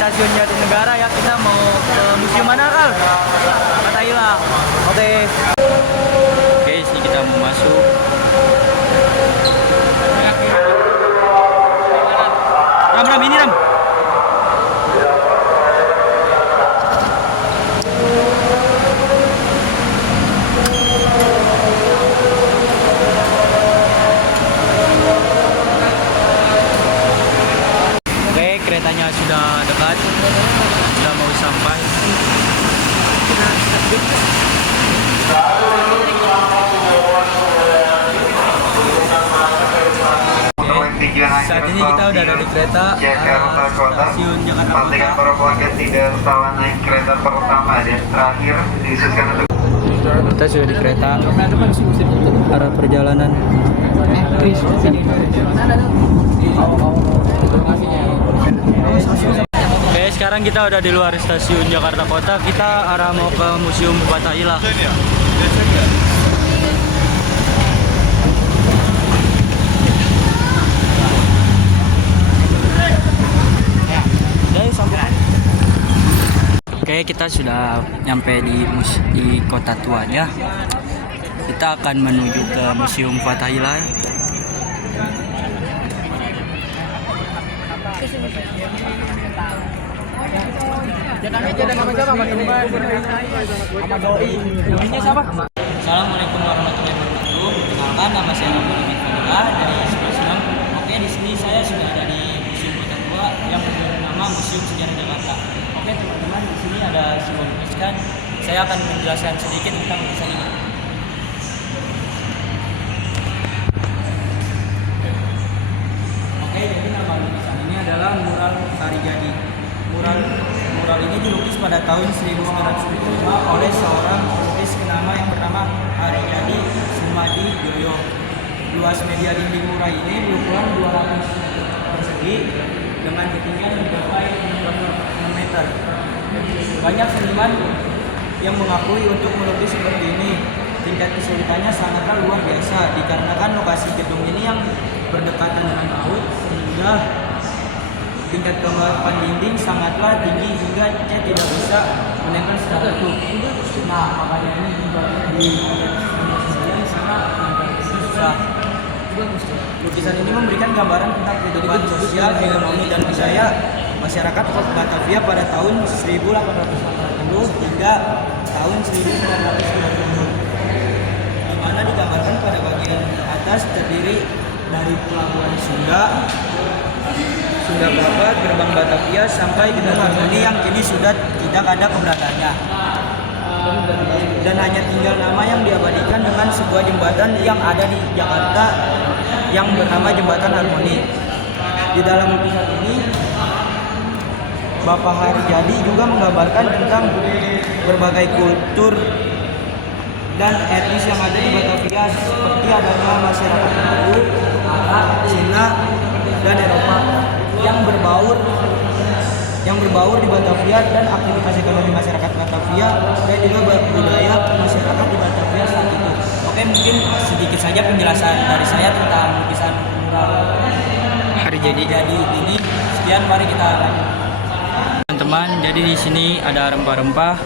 stasiun Jatinegara ya. Kita mau ke museum mana, Kal? Kata hilang. Oke. Oke, sini kita mau masuk. Ram, ini Ram. Keretanya sudah dekat, sudah mau sampai. Oke, saat ini kita udah ada di kereta stasiun Jakarta Kota. Tidak salah naik kereta pertama dan terakhir dikhususkan untuk Kita sudah di kereta arah perjalanan. Oke, sekarang kita udah di luar stasiun Jakarta Kota. Kita arah mau ke Museum Fathaillah. Oke, kita sudah nyampe di kota tuanya. Kita akan menuju ke Museum Fathaillah. Assalamualaikum warahmatullahi wabarakatuh. Perkenalkan, nama saya Muhammad Fadila dari Semarang. Oke, di sini saya sudah ada di Museum Kota Tua yang bernama Museum Sejarah Jakarta. Oke teman-teman, di sini ada sebuah lukisan. Saya akan menjelaskan sedikit tentang lukisan ini. Oke, jadi nama lukisan ini adalah mural Harijadi. Mural ini dilukis pada tahun 1905 oleh seorang pelukis kenama yang bernama Harijadi Sumadi Joyo. Luas media dinding mural ini berukuran 200 persegi dengan ketinggian mencapai 6 meter. Banyak seniman yang mengakui untuk melukis seperti ini. Tingkat kesulitannya sangatlah luar biasa dikarenakan lokasi gedung ini yang berdekatan dengan laut sehingga tingkat kelembapan dinding sangatlah tinggi hingga cat tidak bisa menempel secara utuh. Nah, makanya ini juga di sangat susah. Lukisan ini memberikan gambaran tentang kehidupan sosial, ekonomi, dan budaya masyarakat Batavia pada tahun 1880 hingga tahun 1990, di mana digambarkan pada bagian atas terdiri dari pelabuhan Sunda Babat, Gerbang Batavia, sampai Gedung Harmoni yang kini sudah tidak ada keberadaannya. Dan hanya tinggal nama yang diabadikan dengan sebuah jembatan yang ada di Jakarta yang bernama Jembatan Harmoni. Di dalam lukisan ini, Bapak Harijadi juga menggambarkan tentang berbagai kultur dan etnis yang ada di Batavia, seperti adanya masyarakat Melayu, Arab, Cina, dan Eropa yang berbaur di Batavia, dan aktivitas ekonomi masyarakat Batavia dan juga budaya masyarakat di Batavia saat itu. Oke, mungkin sedikit saja penjelasan dari saya tentang lukisan mural Harijadi ini. Sekian, mari kita lanjut. Teman-teman, jadi di sini ada rempah-rempah.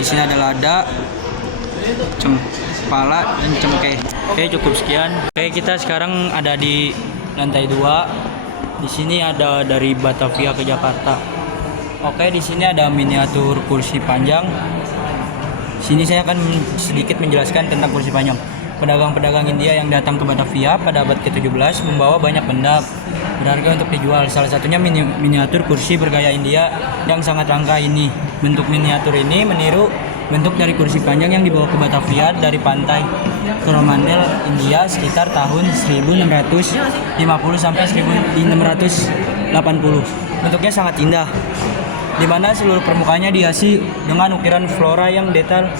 Di sini ada lada, pala, dan cengkeh. Oke, cukup sekian. Oke, kita sekarang ada di lantai 2. Di sini ada dari Batavia ke Jakarta. Oke, di sini ada miniatur kursi panjang. Sini saya akan sedikit menjelaskan tentang kursi panjang. Pedagang-pedagang India yang datang ke Batavia pada abad ke-17 membawa banyak benda berharga untuk dijual. Salah satunya miniatur kursi bergaya India yang sangat langka ini. Bentuk miniatur ini meniru bentuk dari kursi panjang yang dibawa ke Batavia dari pantai Coromandel, India sekitar tahun 1650 sampai 1680. Bentuknya sangat indah, di mana seluruh permukaannya dihiasi dengan ukiran flora yang detail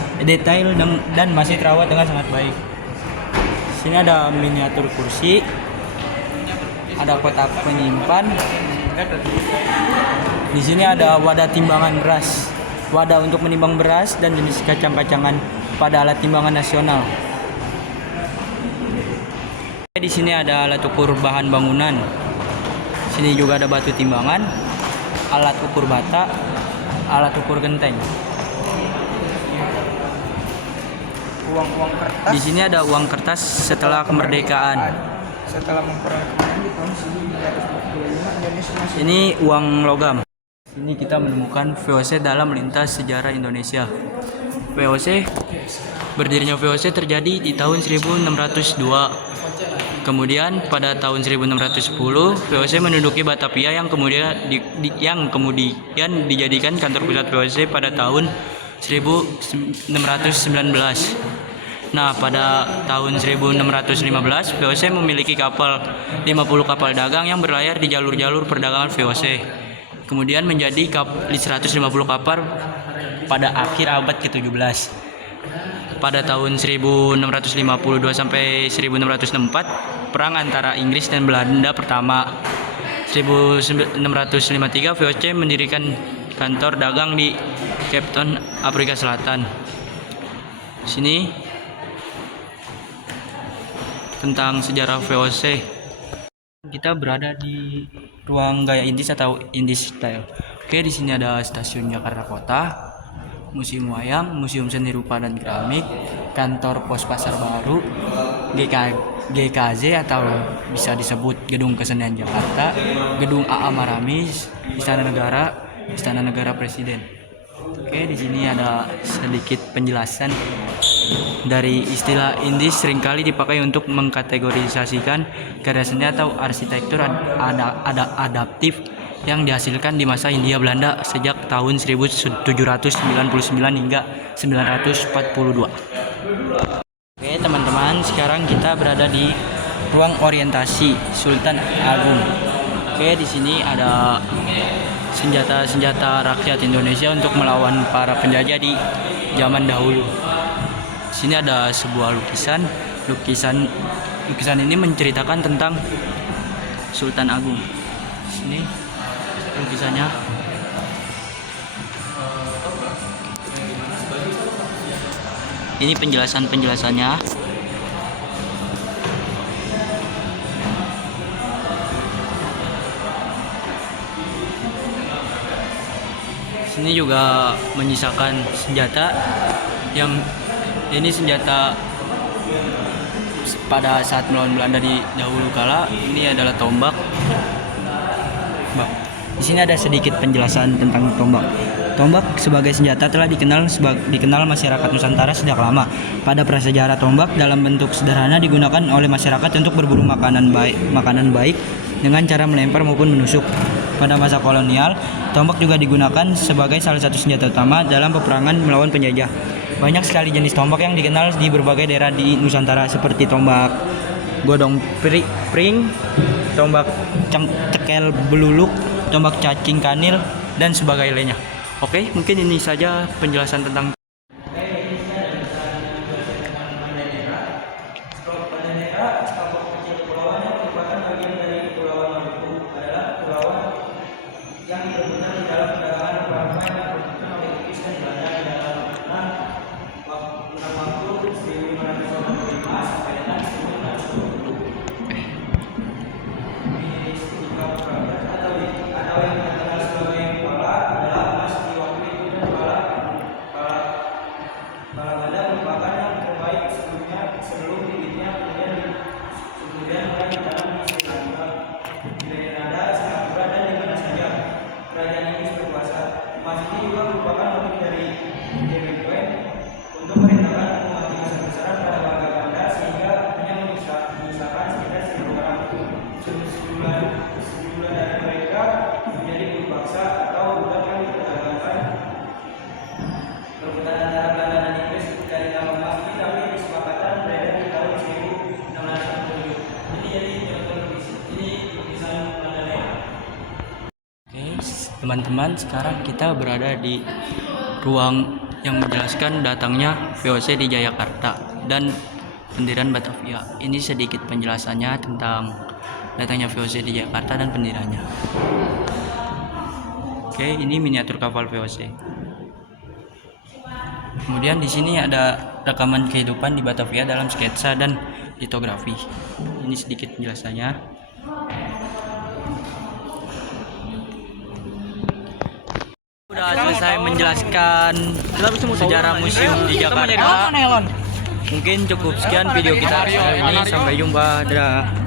dan masih terawat dengan sangat baik. Sini ada miniatur kursi, ada kotak penyimpan. Di sini ada wadah timbangan beras, wadah untuk menimbang beras dan jenis kacang-kacangan pada alat timbangan nasional. Di sini ada alat ukur bahan bangunan. Sini juga ada batu timbangan. alat ukur bata, alat ukur genteng. Uang kertas. Di sini ada uang kertas setelah kemerdekaan. Setelah kemerdekaan di tahun 1945 Indonesia masih. Ini uang logam. Ini kita menemukan VOC dalam lintas sejarah Indonesia. Berdirinya VOC terjadi di tahun 1602. Kemudian pada tahun 1610 VOC menduduki Batavia yang kemudian dijadikan kantor pusat VOC pada tahun 1619. Nah, pada tahun 1615 VOC memiliki 50 kapal dagang yang berlayar di jalur-jalur perdagangan VOC. Kemudian menjadi 150 kapal pada akhir abad ke-17. Pada tahun 1652 sampai 1664, perang antara Inggris dan Belanda pertama. 1653 VOC mendirikan kantor dagang di Cape Town, Afrika Selatan. Sini tentang sejarah VOC. Kita berada di ruang gaya Indis atau Indis Style. Oke, di sini ada Stasiun Jakarta Kota, Museum Wayang, Museum Seni Rupa dan Keramik, Kantor Pos Pasar Baru, GKJ atau bisa disebut Gedung Kesenian Jakarta, Gedung AA Maramis, Istana Negara Presiden. Oke, di sini ada sedikit penjelasan dari istilah Indis seringkali dipakai untuk mengkategorisasikan karya seni atau arsitektur adaptif yang dihasilkan di masa Hindia Belanda sejak tahun 1799 hingga 942. Oke teman-teman, sekarang kita berada di ruang orientasi Sultan Agung. Oke, di sini ada senjata-senjata rakyat Indonesia untuk melawan para penjajah di zaman dahulu. Di sini ada sebuah lukisan. Lukisan ini menceritakan tentang Sultan Agung. Di sini lukisannya. Ini penjelasannya. Sini juga menyisakan senjata yang ini senjata pada saat melawan Belanda di dahulu kala. Ini adalah tombak. Di sini ada sedikit penjelasan tentang tombak. Tombak sebagai senjata telah dikenal masyarakat Nusantara sejak lama. Pada prasejarah, tombak dalam bentuk sederhana digunakan oleh masyarakat untuk berburu makanan baik dengan cara melempar maupun menusuk. Pada masa kolonial, tombak juga digunakan sebagai salah satu senjata utama dalam peperangan melawan penjajah. Banyak sekali jenis tombak yang dikenal di berbagai daerah di Nusantara seperti tombak godong pring, tombak cekel beluluk, tombak cacing kanil, dan sebagainya. Oke, mungkin ini saja penjelasan tentang teman-teman. Sekarang kita berada di ruang yang menjelaskan datangnya VOC di Jayakarta dan pendirian Batavia. Ini sedikit penjelasannya tentang datangnya VOC di Jakarta dan pendiriannya. Oke, ini miniatur kapal VOC. Kemudian di sini ada rekaman kehidupan di Batavia dalam sketsa dan litografi. Ini sedikit penjelasannya. Udah selesai menjelaskan sejarah museum di Jakarta. Mungkin cukup sekian video kita kali ini. Sampai jumpa. Dadah.